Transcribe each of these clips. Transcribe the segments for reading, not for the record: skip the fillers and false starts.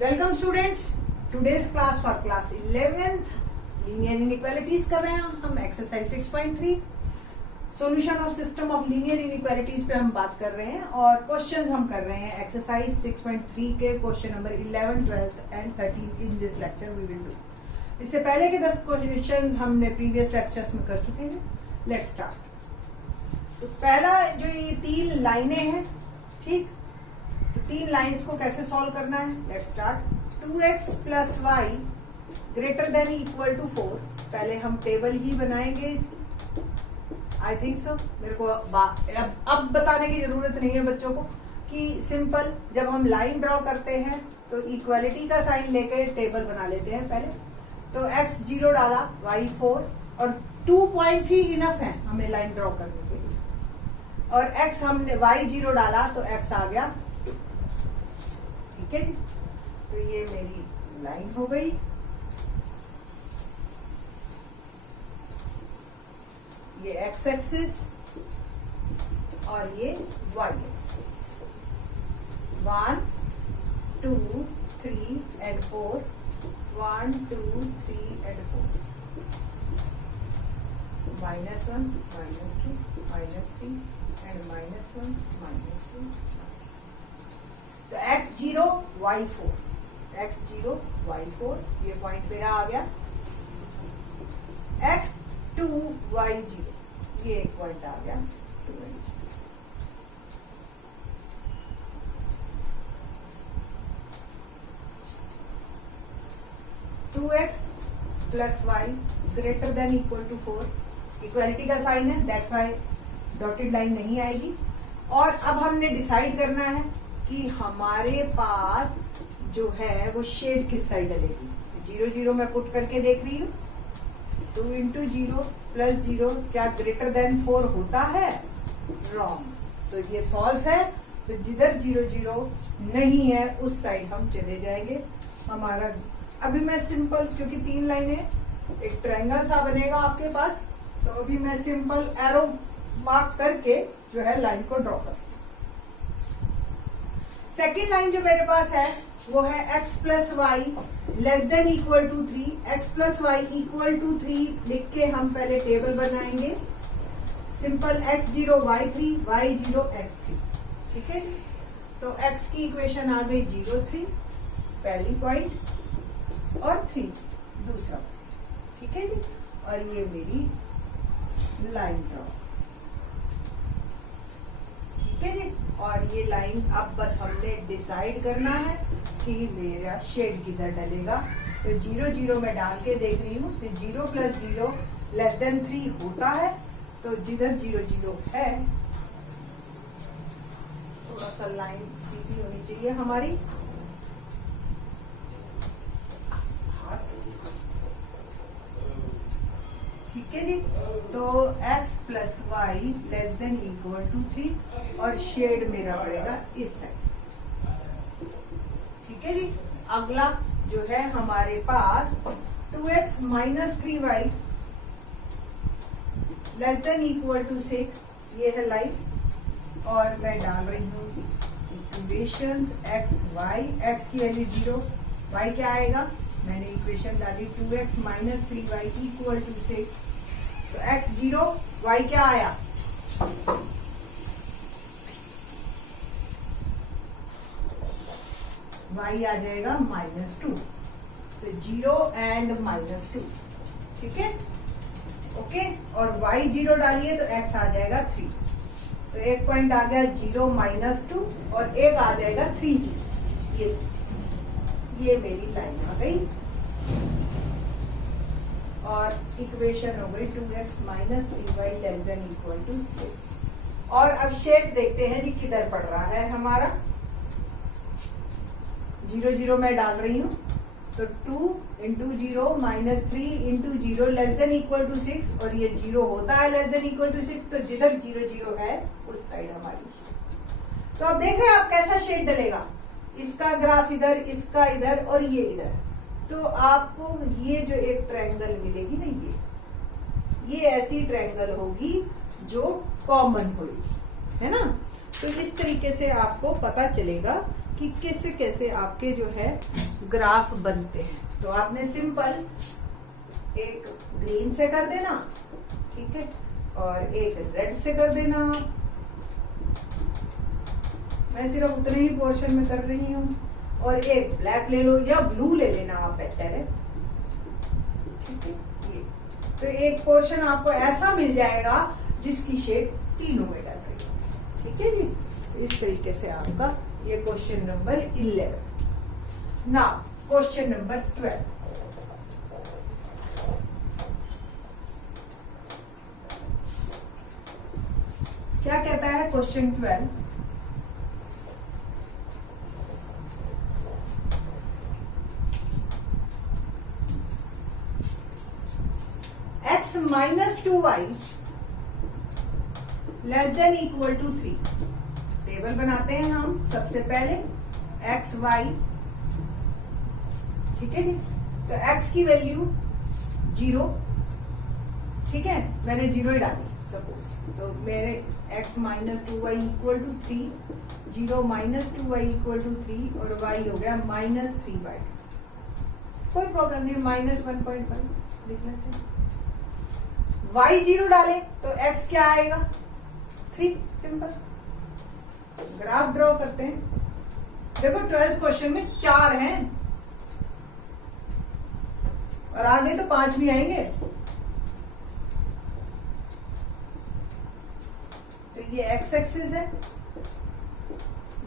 Welcome students, today's class for class 11th linear inequalities कर रहे हैं हम exercise 6.3 solution of system of linear inequalities पे हम बात कर रहे हैं और क्वेश्चंस हम कर रहे हैं एक्सरसाइज 6.3 के question number 11, 12 and 13 in this lecture we will do. इससे पहले के 10 क्वेश्चंस हमने प्रीवियस लेक्चर्स में कर चुके हैं। Let's start. तो पहला जो ये 3 लाइनें हैं, ठीक, तो 3 लाइंस को कैसे सॉल्व करना है, let's start. 2x plus y greater than equal to 4, पहले हम टेबल ही बनाएंगे इसकी। आई थिंक सो, मेरे को अब बताने की जरूरत नहीं है बच्चों को कि सिंपल जब हम लाइन ड्रॉ करते हैं तो इक्वालिटी का साइन लेके टेबल बना लेते हैं पहले। तो x 0 डाला, y 4 और 2 पॉइंट्स ही इनफ है हमें लाइन ड्रॉ करने के लिए। और x हमने y 0 डाला तो x आ गया 2। ठीक है जी, तो ये मेरी लाइन हो गई। ये x एक्सिस और ये y axis. 1 2 3 and 4, 1 2 3 and 4, -1 -2 -3 and -1 -2। तो x 0 y 4, x 0 y 4, ये पॉइंट मेरा आ गया। x 2 y 0, ये एक पॉइंट आ गया 2 y 0। Two x plus y greater than equal to 4, equality का साइन है, दैट्स वाई डॉटेड लाइन नहीं आएगी। और अब हमने डिसाइड करना है कि हमारे पास जो है वो शेड किस साइड डलेगी। 0 0 मैं पुट करके देख रही हूँ। 2 × 0 प्लस 0 क्या ग्रेटर देन 4 होता है? रॉन्ग, तो ये फॉल्स है। तो जिधर 0 0 नहीं है उस साइड हम चले जाएंगे। हमारा अभी मैं सिंपल, क्योंकि 3 लाइनें, एक ट्रायंगल सा बनेगा आपके पास, तो अभी मैं सिंपल एरो मार्क करके जो है लाइन को ड्रॉ कर। सेकेंड लाइन जो मेरे पास है वो है x plus y less than equal to 3। x plus y equal to 3 लिख के हम पहले टेबल बनाएंगे। Simple x 0 y 3, y 0 x 3। ठीक है, तो x की इक्वेशन आ गई 0 3 पहली पॉइंट और 3 दूसरा। ठीक है जी, और ये मेरी लाइन ड्रॉ। ठीक है जी, और ये लाइन अब बस हमने डिसाइड करना है कि मेरा शेड किधर डलेगा। तो 0 0 में डाल के देख रही हूँ, तो 0 प्लस 0 लेस देन 3 होता है। तो जिधर 0 0 है थोड़ा सा लाइन सीधी होनी चाहिए हमारी। ठीक है जी, तो x plus y less than equal to 3 और शेड मेरा पड़ेगा इस साइड। ठीक है जी, अगला जो है हमारे पास 2x minus 3y less than equal to 6, ये है लाइन। और मैं डाल रही हूँ इक्वेशंस x y, x की वैल्यू 0, y क्या आएगा, मैंने इक्वेशन डाली 2x minus 3y equal to 6। तो x 0, y क्या आया, y आ जाएगा -2। तो 0 एंड -2। ठीक है, ओके। और y 0 डालिए तो x आ जाएगा 3। तो एक पॉइंट आ गया 0 -2 और एक आ जाएगा 3 0। ये मेरी लाइन आ गई और इक्वेशन हो गई 2x minus 3y less than equal to 6। और अब शेड देखते हैं जी किधर पड़ रहा है हमारा। 0 0 मैं डाल रही हूँ, तो 2 × 0 minus 3 × 0 less than equal to 6, और ये 0 होता है लेस देन इक्वल टू 6। तो जिधर 0 0 है उस साइड हमारी शेड। तो अब देख रहे हैं आप कैसा शेड डलेगा, इसका ग्राफ इधर, इसका इधर और ये इधर। तो आपको ये जो एक ट्रायंगल मिलेगी ना, ये ऐसी ट्रायंगल होगी जो कॉमन होगी, है ना। तो इस तरीके से आपको पता चलेगा कि कैसे कैसे आपके जो है ग्राफ बनते हैं। तो आपने सिंपल एक ग्रीन से कर देना, ठीक है, और एक रेड से कर देना। मैं सिर्फ उतने ही पोर्शन में कर रही हूँ। और एक ब्लैक ले लो या ब्लू ले लेना आप, बेटर है, ठीक है। ये तो एक पोर्शन आपको ऐसा मिल जाएगा जिसकी शेड तीनों में डल रही है, ठीक है जी। तो इस तरीके से आपका ये क्वेश्चन नंबर 11। ना क्वेश्चन नंबर 12। क्या कहता है question 12? x minus 2y less than equal to 3। Table बनाते हैं हम सबसे पहले x y, ठीक है जी। तो x की वैल्यू 0, ठीक है, मैंने 0 ही डाली सपोज। तो मेरे x minus 2y equal to 3, 0 minus 2y equal to 3 और y हो गया माइनस 3/2। कोई प्रॉब्लम नहीं, माइनस 1.5 लिख लेते हैं। y 0 डाले तो x क्या आएगा? 3। सिंपल। ग्राफ ड्रॉ करते हैं। देखो 12th क्वेश्चन में 4 हैं और आगे तो 5 भी आएंगे। तो ये x एक्सिस है,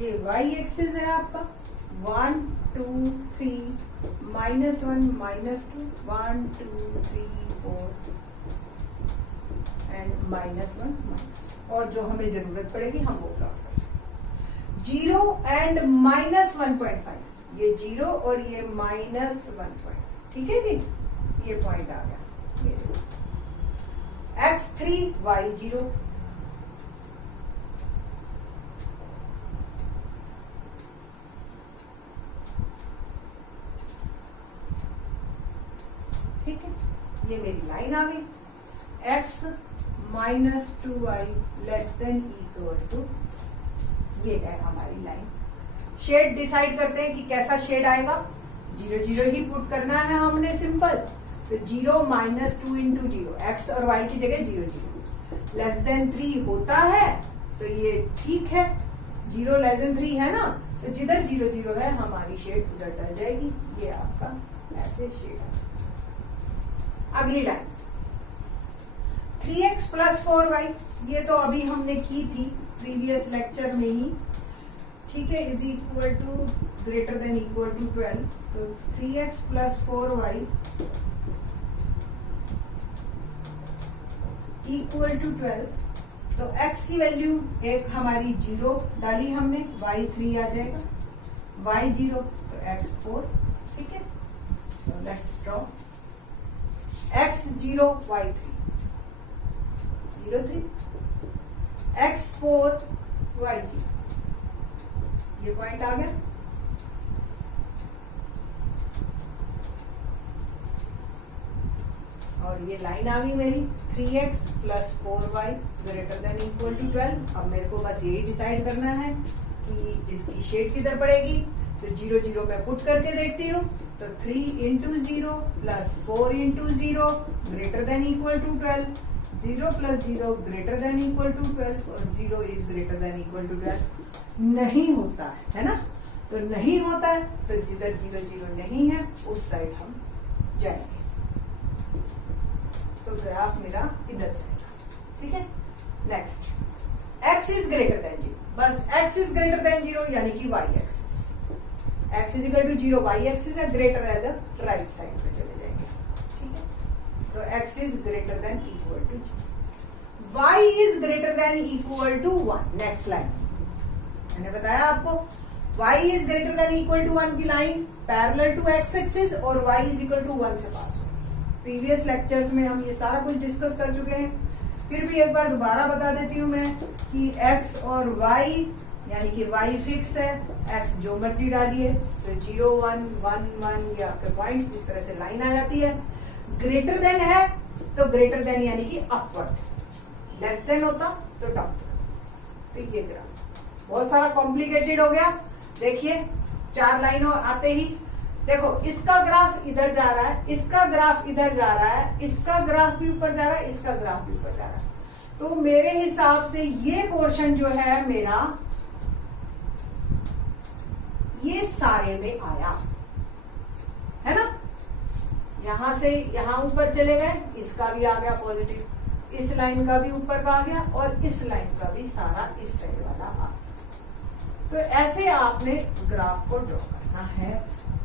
ये y एक्सिस है आपका। 1 2 3 -1 -2 1 2 3 4 एंड -1 -2। और जो हमें जरूरत पड़ेगी हम वो प्लॉट करेंगे। 0 एंड -1.5, ये 0 और ये -1.5, ठीक है जी। ये पॉइंट आ गया मेरे पास। x3 y 0, ठीक है, ये मेरी लाइन आ गई। x minus 2y less than equal to, ये है हमारी लाइन। शेड डिसाइड करते हैं कि कैसा शेड आएगा। 0 0 ही पुट करना है हमने, सिंपल। तो 0 माइनस 2 इंटू 0, x और y की जगह 0 0 लेस देन 3 होता है। तो ये ठीक है, 0 लेस देन 3 है ना, तो जिधर 0 0 है हमारी शेड उधर डल जाएगी। ये आपका ऐसे शेड आ जाएगा। अगली लाइन 3x प्लस 4y, ये तो अभी हमने की थी प्रीवियस लेक्चर में ही, ठीक है, is equal to greater than equal to 12। तो 3x प्लस 4y इक्वल टू 12। तो x की वैल्यू एक हमारी 0 डाली हमने, y 3 आ जाएगा, y 0 तो x 4, ठीक है। तो let's draw x 0 y 3 0 3, x 4 y 0, ये पॉइंट आ गया। और ये लाइन आ गई मेरी 3x प्लस 4y greater than equal to 12। अब मेरे को बस यही डिसाइड करना है कि इसकी शेड किधर पड़ेगी। तो 0 0 में पुट करके देखती हूँ। तो 3 into 0 plus 4 into 0 greater than equal to 12। 0 plus 0 greater than equal to 12 और 0 is greater than equal to 12। नहीं होता है ना, तो नहीं होता है, तो जिधर 0 0 नहीं है उस साइड हम जाएंगे। तो ग्राफ मेरा इधर जाएगा, ठीक है। Next x is greater then 0, बस x इज ग्रेटर देन 0 यानी कि y axis, x is equal to 0 y axis है, ग्रेटर है द राइट साइड पे चले जाएंगे, ठीक है। तो x is greater than equal to 0, y is greater than equal to 1। Next line मैंने बताया आपको, y is greater than equal to 1 की line parallel to x axis और y इज इक्वल टू 1 से पास हो। प्रीवियस लेक्चर्स में हम ये सारा कुछ डिस्कस कर चुके हैं, फिर भी एक बार दोबारा बता देती हूँ मैं कि x और y यानी कि y फिक्स है, x जो मर्जी डालिए। तो 0 1 1 1 ये आपके पॉइंट्स इस तरह से लाइन आ जाती है। ग्रेटर देन है तो ग्रेटर देन यानी कि अपवर्ड, लेस देन होता तो डाउन। तो ये ग्राफ बहुत सारा कॉम्प्लिकेटेड हो गया, देखिए 4 लाइनों आते ही देखो इसका ग्राफ इधर जा रहा है, इसका ग्राफ इधर जा रहा है, इसका ग्राफ भी ऊपर जा रहा है, इसका ग्राफ भी ऊपर जा रहा है। तो मेरे हिसाब से ये पोर्शन जो है मेरा ये सारे में आया है ना। यहां से यहां ऊपर चले गए, इसका भी आ गया पॉजिटिव, इस लाइन का भी ऊपर का आ गया और इस लाइन का भी सारा इस साइड वाला आ गया। तो ऐसे आपने ग्राफ को ड्रॉ करना है।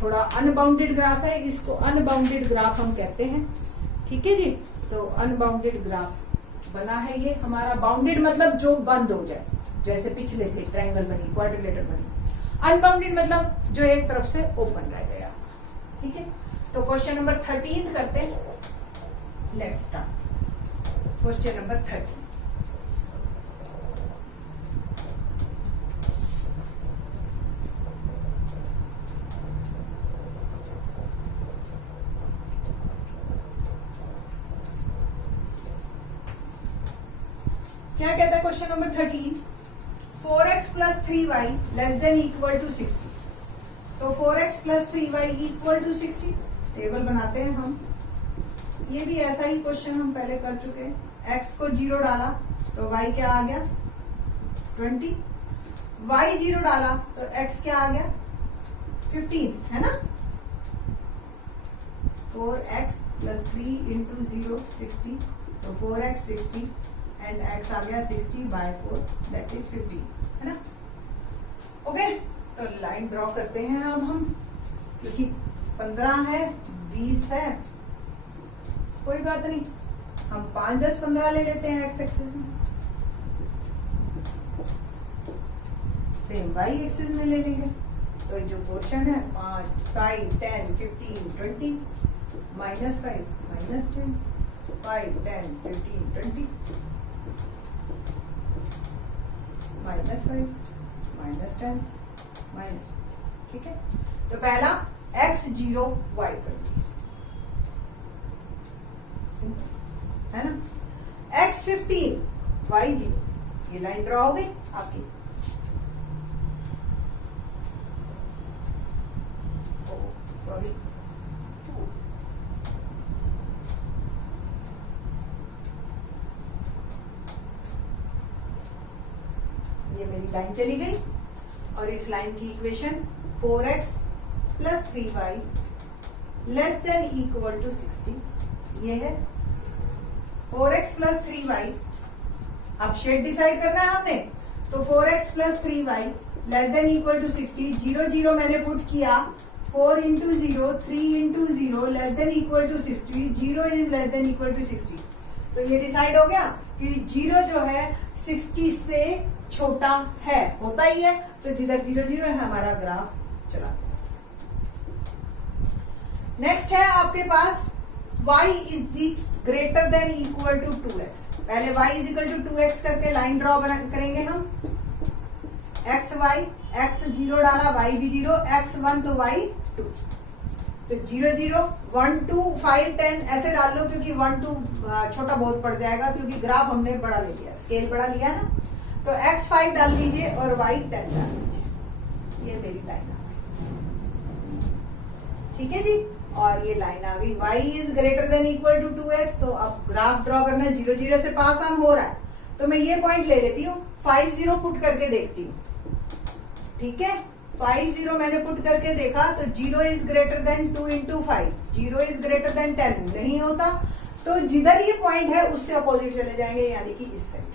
थोड़ा अनबाउंडेड ग्राफ है, इसको अनबाउंडेड ग्राफ हम कहते हैं, ठीक है जी। तो अनबाउंडेड ग्राफ बना है ये हमारा। बाउंडेड मतलब जो बंद हो जाए, जैसे पिछले थे ट्रायंगल बनी, क्वाड्रिलेटरल बनी। अनबाउंडेड मतलब जो एक तरफ से ओपन रह जाएगा, ठीक है। तो क्वेश्चन नंबर 13 करते हैं। Let's start question number 13। क्या कहता है question number 13? 4x plus 3y less than equal to 60। तो 4x plus 3y equal to 60 table बनाते हैं हम। ये भी ऐसा ही क्वेश्चन हम पहले कर चुके हैं। x को 0 डाला तो y क्या आ गया 20, y 0 डाला तो x क्या आ गया 15, है ना। 4x प्लस 3 इंटू 0 60, तो 4x 60 एंड x आ गया 60/4 दैट इज 15, है ना। ओके, तो लाइन ड्रॉ करते हैं अब हम, क्योंकि 15 है 20 है, कोई बात नहीं, हम 5, 10, 15 ले लेते हैं x एक्सिस में, सेम y एक्सिस में ले लेंगे। तो जो पोर्शन है 5, 10, 15, 20 -5 -10, 5, 10, 15, 20 -5 -10 माइनस, ठीक है। तो पहला x0 y 20, है ना। x15 y0, ये लाइन ड्रॉ हो गई आपकी। सॉरी, ये मेरी लाइन चली गई और इस लाइन की equation 4x plus 3y less than equal to 60 ये है। 4x प्लस 3y, अब शेड डिसाइड करना है हमने, तो 4x plus 3y less than equal to 60, 0 0 मैंने पुट किया, 4 into 0, 3 into 0 less than equal to 60, 0 is less than equal to 60। तो ये डिसाइड हो गया कि 0 जो है 60 से छोटा है, होता ही है। तो जिधर 0 0 है हमारा ग्राफ चला। नेक्स्ट है आपके पास y is greater than equal to 2x। पहले y is equal to 2x करके लाइन ड्रॉ करेंगे हम। x y, x 0 डाला y भी 0, x 1 तो y 2। तो 0 0 1 2 5 10 ऐसे डाल लो, क्योंकि 1 2 छोटा बहुत पड़ जाएगा, क्योंकि ग्राफ हमने बड़ा ले लिया, स्केल बड़ा लिया ना। तो x 5 डाल दीजिए और y 10 डाल दीजिए। ये मेरी लाइन आ गई, ठीक है जी। और ये लाइन आ गई y is greater than equal to 2x। तो अब ग्राफ ड्रॉ करना है, 0 0 से पास हम हो रहा है, तो मैं ये पॉइंट ले लेती हूँ, 5 0 पुट करके देखती हूँ, ठीक है। 5 0 मैंने पुट करके देखा तो 0 is greater then 2 into 5, 0 is greater then 10 नहीं होता। तो जिधर ये पॉइंट है उससे अपोजिट चले जाएंगे, यानी कि इस साइड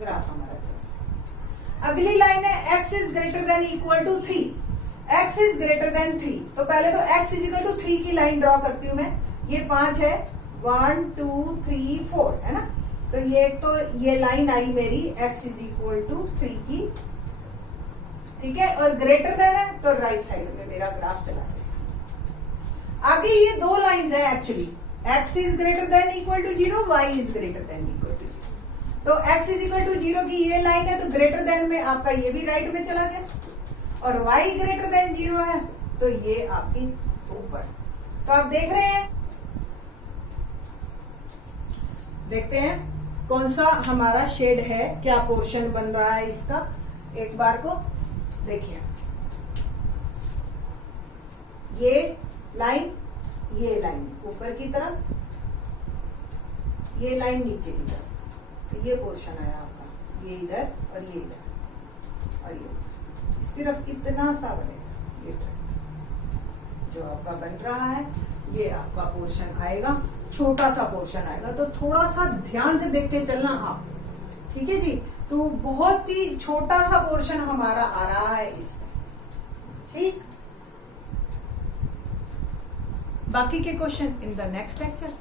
ग्राफ हमारा चलेगा। अगली लाइन है x is greater than equal to 3, x is greater than 3। तो पहले तो x इज इक्वल टू 3 की लाइन ड्रॉ करती हूँ मैं। ये 5 है, 1 2 3 4, है ना। तो ये लाइन आई मेरी x इज इक्वल टू 3 की, ठीक है। और ग्रेटर देन है तो राइट साइड में मेरा ग्राफ चला जाएगा। आगे ये दो लाइंस है actually, x is greater than equal to 0, y is greater than equal to 0। तो x इज इक्वल टू 0 की ये लाइन है, तो ग्रेटर देन में आपका ये भी राइट में चला गया, और y ग्रेटर देन 0 है तो ये आपकी ऊपर। तो आप देख रहे हैं, देखते हैं कौन सा हमारा शेड है, क्या पोर्शन बन रहा है इसका। एक बार को देखिए, ये लाइन ऊपर की तरफ, ये लाइन नीचे की तरफ, तो ये पोर्शन आया आपका, ये इधर और ये इधर और ये सिर्फ इतना सा बनेगा। ये जो आपका बन रहा है ये आपका पोर्शन आएगा, छोटा सा पोर्शन आएगा, तो थोड़ा सा ध्यान से देख के चलना आप, ठीक है जी। तो बहुत ही छोटा सा पोर्शन हमारा आ रहा है इसमें, ठीक। बाकी के question in the next lecture.